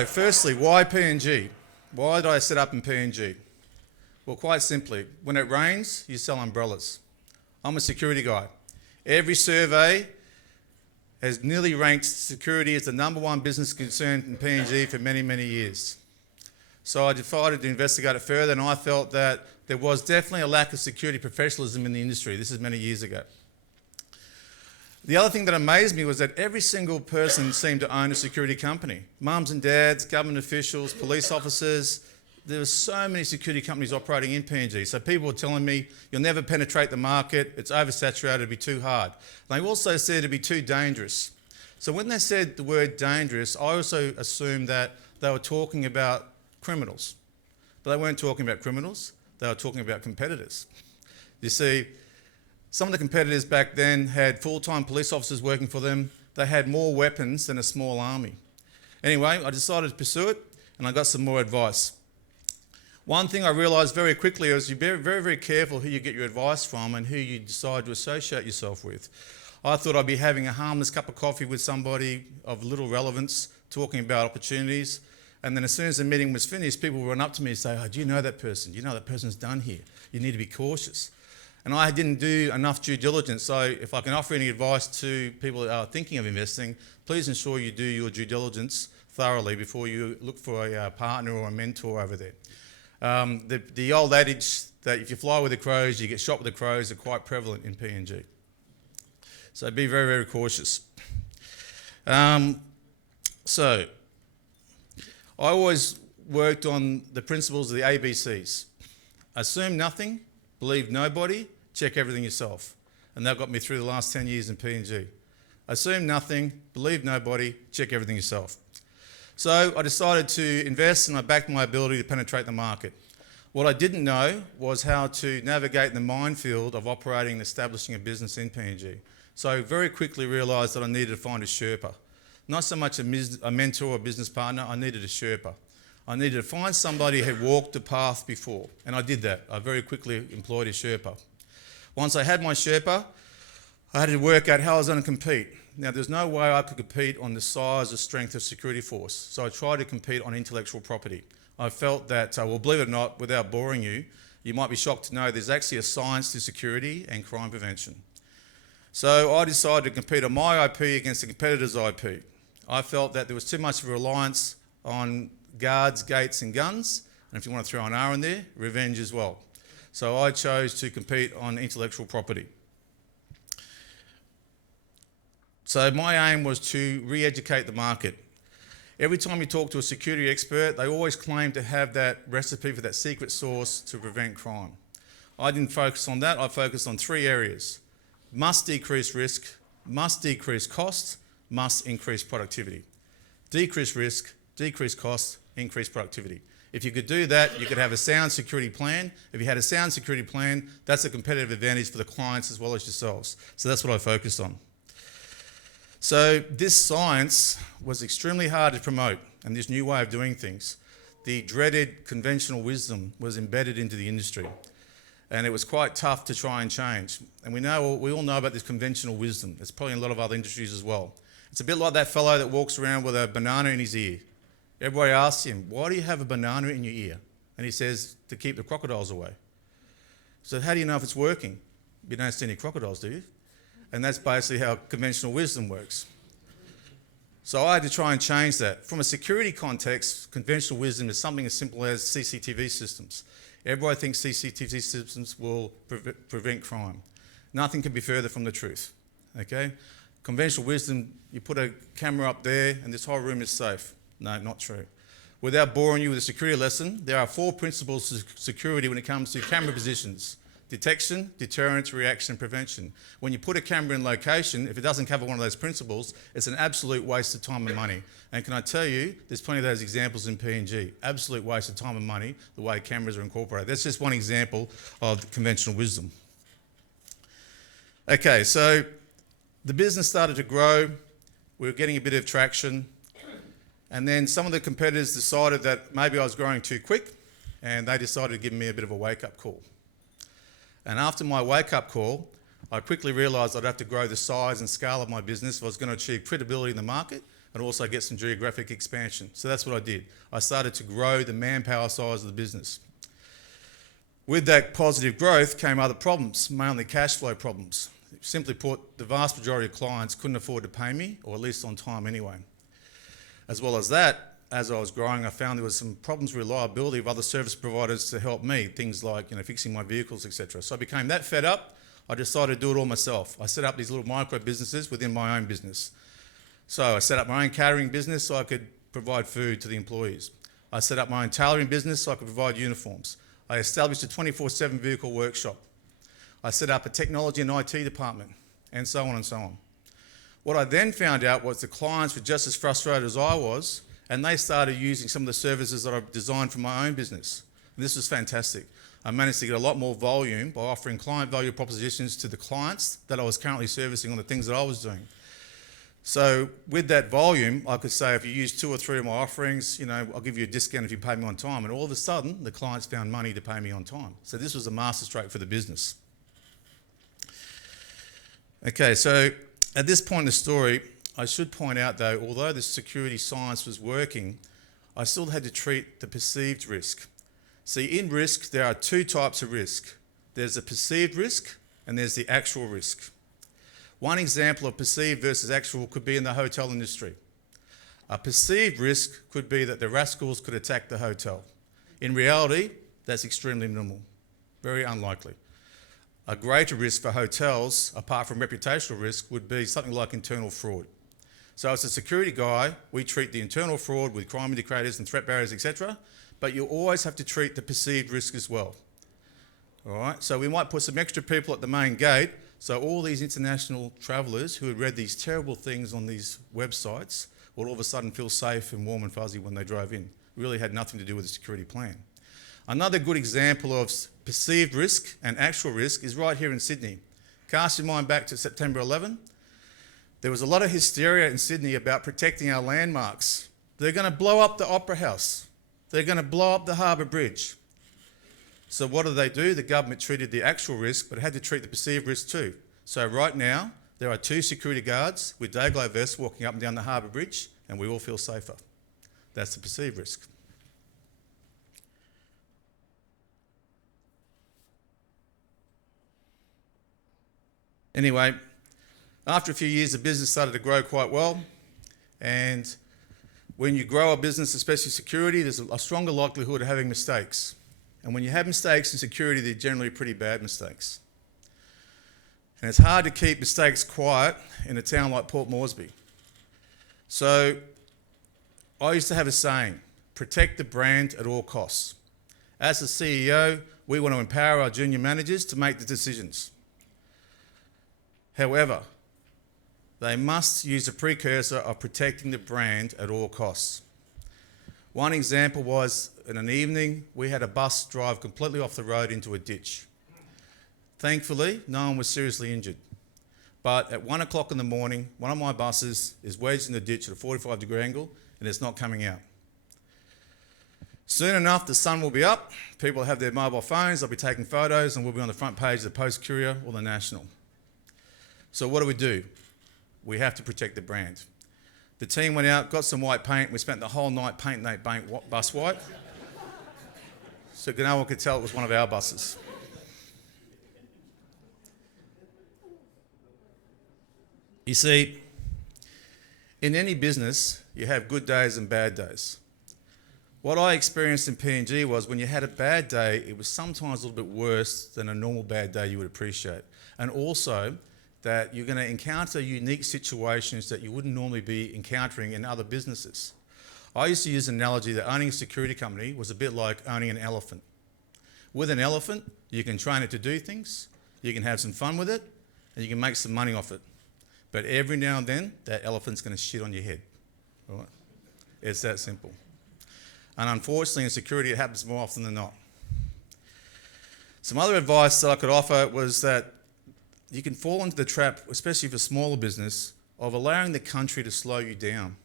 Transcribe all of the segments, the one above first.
So, firstly, why PNG? Why did I set up in PNG? Well, quite simply, when it rains, you sell umbrellas. I'm a security guy. Every survey has nearly ranked security as the #1 business concern in PNG for many, many years. So I decided to investigate it further, and I felt that there was definitely a lack of security professionalism in the industry. This is many years ago. The other thing that amazed me was that every single person seemed to own a security company. Mums and dads, government officials, police officers. There were so many security companies operating in PNG. So people were telling me, you'll never penetrate the market, it's oversaturated, it'd be too hard. They also said it'd be too dangerous. So when they said the word dangerous, I also assumed that they were talking about criminals. But they weren't talking about criminals, they were talking about competitors. You see, some of the competitors back then had full-time police officers working for them. They had more weapons than a small army. Anyway, I decided to pursue it, and I got some more advice. One thing I realised very quickly is you're very, very careful who you get your advice from and who you decide to associate yourself with. I thought I'd be having a harmless cup of coffee with somebody of little relevance, talking about opportunities, and then as soon as the meeting was finished, people would run up to me and say, oh, do you know that person? Do you know what that person's done here? You need to be cautious. And I didn't do enough due diligence, so if I can offer any advice to people that are thinking of investing, please ensure you do your due diligence thoroughly before you look for a partner or a mentor over there. The old adage that if you fly with the crows, you get shot with the crows are quite prevalent in PNG. So be very, very cautious. So I always worked on the principles of the ABCs. Assume nothing, believe nobody, check everything yourself. And that got me through the last 10 years in PNG. Assume nothing, believe nobody, check everything yourself. So I decided to invest and I backed my ability to penetrate the market. What I didn't know was how to navigate the minefield of operating and establishing a business in PNG. So I very quickly realised that I needed to find a Sherpa. Not so much a mentor or business partner, I needed a Sherpa. I needed to find somebody who had walked the path before, and I did that. I very quickly employed a Sherpa. Once I had my Sherpa, I had to work out how I was going to compete. Now, there's no way I could compete on the size or strength of security force, so I tried to compete on intellectual property. I felt that, well, believe it or not, without boring you, you might be shocked to know there's actually a science to security and crime prevention. So I decided to compete on my IP against the competitor's IP. I felt that there was too much of a reliance on guards, gates and guns, and if you want to throw an R in there, revenge as well. So I chose to compete on intellectual property. So my aim was to re-educate the market. Every time you talk to a security expert, they always claim to have that recipe for that secret sauce to prevent crime. I didn't focus on that, I focused on 3 areas. Must decrease risk, must decrease costs, must increase productivity. Decrease risk, decrease costs, increase productivity. If you could do that, you could have a sound security plan. If you had a sound security plan, that's a competitive advantage for the clients as well as yourselves. So that's what I focused on. So this science was extremely hard to promote, and this new way of doing things. The dreaded conventional wisdom was embedded into the industry, and it was quite tough to try and change. And we all know about this conventional wisdom. It's probably in a lot of other industries as well. It's a bit like that fellow that walks around with a banana in his ear. Everybody asks him, why do you have a banana in your ear? And he says, to keep the crocodiles away. So how do you know if it's working? You don't see any crocodiles, do you? And that's basically how conventional wisdom works. So I had to try and change that. From a security context, conventional wisdom is something as simple as CCTV systems. Everybody thinks CCTV systems will prevent crime. Nothing can be further from the truth, okay? Conventional wisdom, you put a camera up there and this whole room is safe. No, not true. Without boring you with a security lesson, there are 4 principles to security when it comes to camera positions. Detection, deterrence, reaction, prevention. When you put a camera in location, if it doesn't cover one of those principles, it's an absolute waste of time and money. And can I tell you, there's plenty of those examples in PNG. Absolute waste of time and money, the way cameras are incorporated. That's just one example of conventional wisdom. Okay, so the business started to grow. We were getting a bit of traction. And then some of the competitors decided that maybe I was growing too quick, and they decided to give me a bit of a wake-up call. And after my wake-up call, I quickly realised I'd have to grow the size and scale of my business if I was going to achieve credibility in the market and also get some geographic expansion. So that's what I did. I started to grow the manpower size of the business. With that positive growth came other problems, mainly cash flow problems. Simply put, the vast majority of clients couldn't afford to pay me, or at least on time anyway. As well as that, as I was growing, I found there was some problems with reliability of other service providers to help me, things like fixing my vehicles, etc. So I became that fed up, I decided to do it all myself. I set up these little micro businesses within my own business. So I set up my own catering business so I could provide food to the employees. I set up my own tailoring business so I could provide uniforms. I established a 24/7 vehicle workshop. I set up a technology and IT department, and so on and so on. What I then found out was the clients were just as frustrated as I was, and they started using some of the services that I've designed for my own business. And this was fantastic. I managed to get a lot more volume by offering client value propositions to the clients that I was currently servicing on the things that I was doing. So with that volume, I could say if you use 2 or 3 of my offerings, I'll give you a discount if you pay me on time. And all of a sudden, the clients found money to pay me on time. So this was a masterstroke for the business. Okay, so at this point in the story, I should point out though, although the security science was working, I still had to treat the perceived risk. See, in risk, there are 2 types of risk. There's a perceived risk and there's the actual risk. One example of perceived versus actual could be in the hotel industry. A perceived risk could be that the rascals could attack the hotel. In reality, that's extremely minimal, very unlikely. A greater risk for hotels, apart from reputational risk, would be something like internal fraud. So as a security guy, we treat the internal fraud with crime indicators and threat barriers, etc., but you always have to treat the perceived risk as well. All right, so we might put some extra people at the main gate, so all these international travellers who had read these terrible things on these websites will all of a sudden feel safe and warm and fuzzy when they drove in. It really had nothing to do with the security plan. Another good example of perceived risk and actual risk is right here in Sydney. Cast your mind back to September 11. There was a lot of hysteria in Sydney about protecting our landmarks. They're going to blow up the Opera House. They're going to blow up the Harbour Bridge. So what do? The government treated the actual risk, but had to treat the perceived risk too. So right now, there are 2 security guards with day-glow vests walking up and down the Harbour Bridge, and we all feel safer. That's the perceived risk. Anyway, after a few years, the business started to grow quite well, and when you grow a business, especially security, there's a stronger likelihood of having mistakes. And when you have mistakes in security, they're generally pretty bad mistakes. And it's hard to keep mistakes quiet in a town like Port Moresby. So I used to have a saying, protect the brand at all costs. As a CEO, we want to empower our junior managers to make the decisions. However, they must use a precursor of protecting the brand at all costs. One example was, in an evening, we had a bus drive completely off the road into a ditch. Thankfully, no one was seriously injured. But at 1 o'clock in the morning, one of my buses is wedged in the ditch at a 45-degree angle, and it's not coming out. Soon enough, the sun will be up, people will have their mobile phones, they'll be taking photos, and we'll be on the front page of the Post Courier or the National. So what do? We have to protect the brand. The team went out, got some white paint. We spent the whole night painting that bus white. So no one could tell it was one of our buses. You see, in any business, you have good days and bad days. What I experienced in PNG was when you had a bad day, it was sometimes a little bit worse than a normal bad day you would appreciate. And also, that you're going to encounter unique situations that you wouldn't normally be encountering in other businesses. I used to use an analogy that owning a security company was a bit like owning an elephant. With an elephant, you can train it to do things, you can have some fun with it, and you can make some money off it. But every now and then, that elephant's going to shit on your head. All right? It's that simple. And unfortunately, in security, it happens more often than not. Some other advice that I could offer was that you can fall into the trap, especially for smaller business, of allowing the country to slow you down.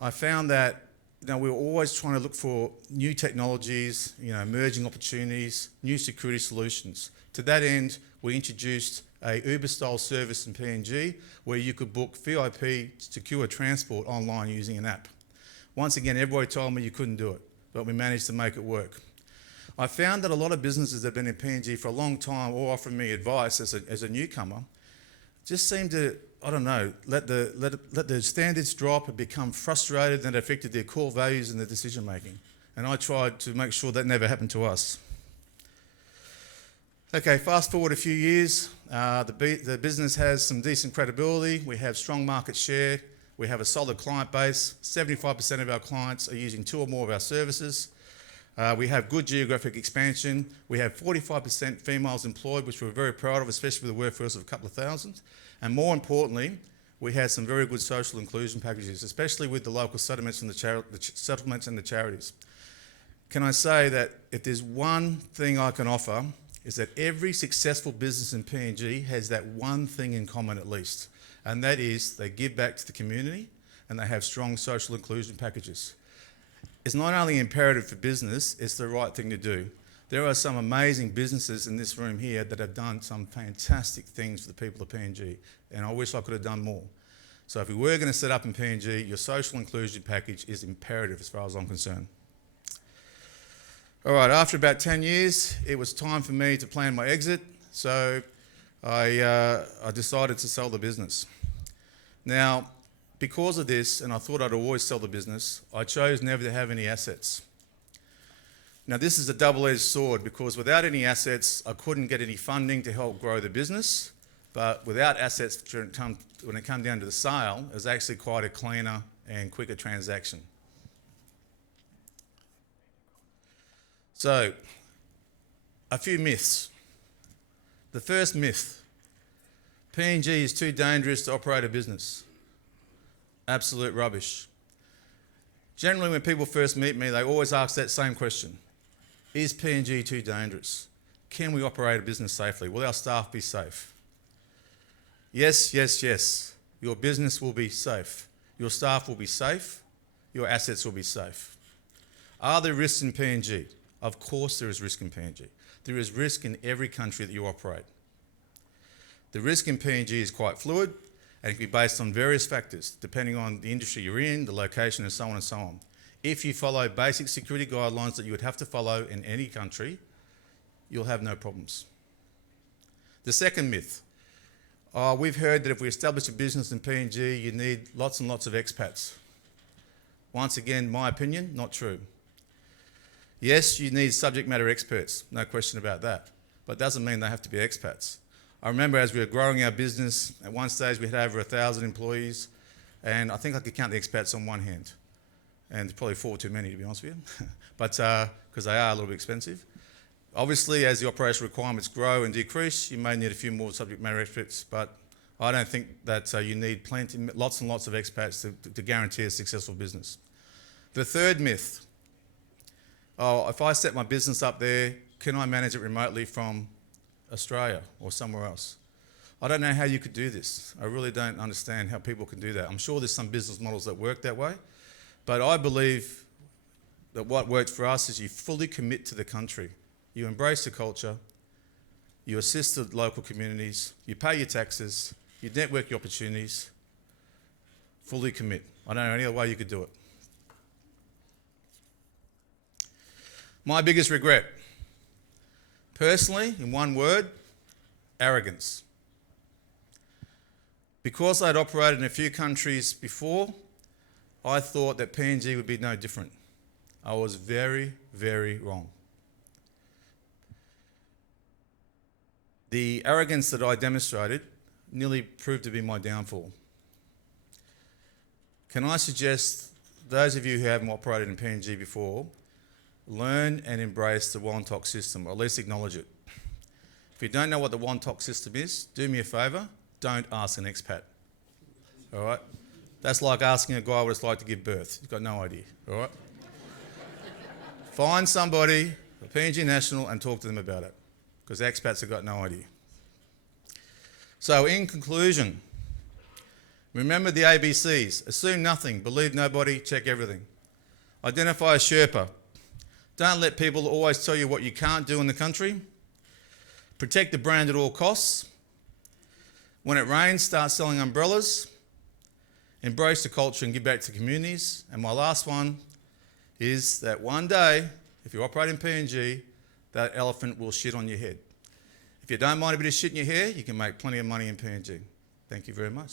I found that we're always trying to look for new technologies, emerging opportunities, new security solutions. To that end, we introduced a Uber-style service in PNG where you could book VIP secure transport online using an app. Once again, everybody told me you couldn't do it, but we managed to make it work. I found that a lot of businesses that have been in PNG for a long time or offering me advice as a newcomer just seem to, let the standards drop and become frustrated, and it affected their core values and their decision making. And I tried to make sure that never happened to us. Okay, fast forward a few years, the business has some decent credibility, we have strong market share, we have a solid client base, 75% of our clients are using 2 or more of our services. We have good geographic expansion. We have 45% females employed, which we're very proud of, especially with a workforce of a couple of thousand. And more importantly, we have some very good social inclusion packages, especially with the local settlements and the charities. Can I say that if there's one thing I can offer, is that every successful business in PNG has that one thing in common at least, and that is they give back to the community and they have strong social inclusion packages. It's not only imperative for business, it's the right thing to do. There are some amazing businesses in this room here that have done some fantastic things for the people of PNG, and I wish I could have done more. So if we were going to set up in PNG, your social inclusion package is imperative as far as I'm concerned. All right, after about 10 years, it was time for me to plan my exit, so I decided to sell the business. Now, because of this, and I thought I'd always sell the business, I chose never to have any assets. Now, this is a double-edged sword because without any assets, I couldn't get any funding to help grow the business, but without assets, when it came down to the sale, it was actually quite a cleaner and quicker transaction. So, a few myths. The first myth, PNG is too dangerous to operate a business. Absolute rubbish. Generally, when people first meet me, they always ask that same question. Is PNG too dangerous? Can we operate a business safely? Will our staff be safe? Yes, yes, yes. Your business will be safe. Your staff will be safe. Your assets will be safe. Are there risks in PNG? Of course there is risk in PNG. There is risk in every country that you operate. The risk in PNG is quite fluid, and it can be based on various factors, depending on the industry you're in, the location, and so on and so on. If you follow basic security guidelines that you would have to follow in any country, you'll have no problems. The second myth, we've heard that if we establish a business in PNG, you need lots and lots of expats. Once again, my opinion, not true. Yes, you need subject matter experts, no question about that, but it doesn't mean they have to be expats. I remember as we were growing our business, at one stage we had over 1,000 employees, and I think I could count the expats on one hand. And probably 4 too many, to be honest with you, but because they are a little bit expensive. Obviously, as the operational requirements grow and decrease, you may need a few more subject matter experts, but I don't think that you need lots and lots of expats to guarantee a successful business. The third myth, if I set my business up there, can I manage it remotely from Australia or somewhere else? I don't know how you could do this. I really don't understand how people can do that. I'm sure there's some business models that work that way, but I believe that what works for us is you fully commit to the country. You embrace the culture, you assist the local communities, you pay your taxes, you network your opportunities, fully commit. I don't know any other way you could do it. My biggest regret, personally, in one word, arrogance. Because I'd operated in a few countries before, I thought that PNG would be no different. I was very, very wrong. The arrogance that I demonstrated nearly proved to be my downfall. Can I suggest, those of you who haven't operated in PNG before, learn and embrace the Wontok system, or at least acknowledge it. If you don't know what the Wontok system is, do me a favour, don't ask an expat. All right? That's like asking a guy what it's like to give birth. He's got no idea. All right? Find somebody, a PNG national, and talk to them about it, because expats have got no idea. So in conclusion, remember the ABCs. Assume nothing, believe nobody, check everything. Identify a Sherpa. Don't let people always tell you what you can't do in the country. Protect the brand at all costs. When it rains, start selling umbrellas. Embrace the culture and give back to communities. And my last one is that one day, if you operate in PNG, that elephant will shit on your head. If you don't mind a bit of shit in your hair, you can make plenty of money in PNG. Thank you very much.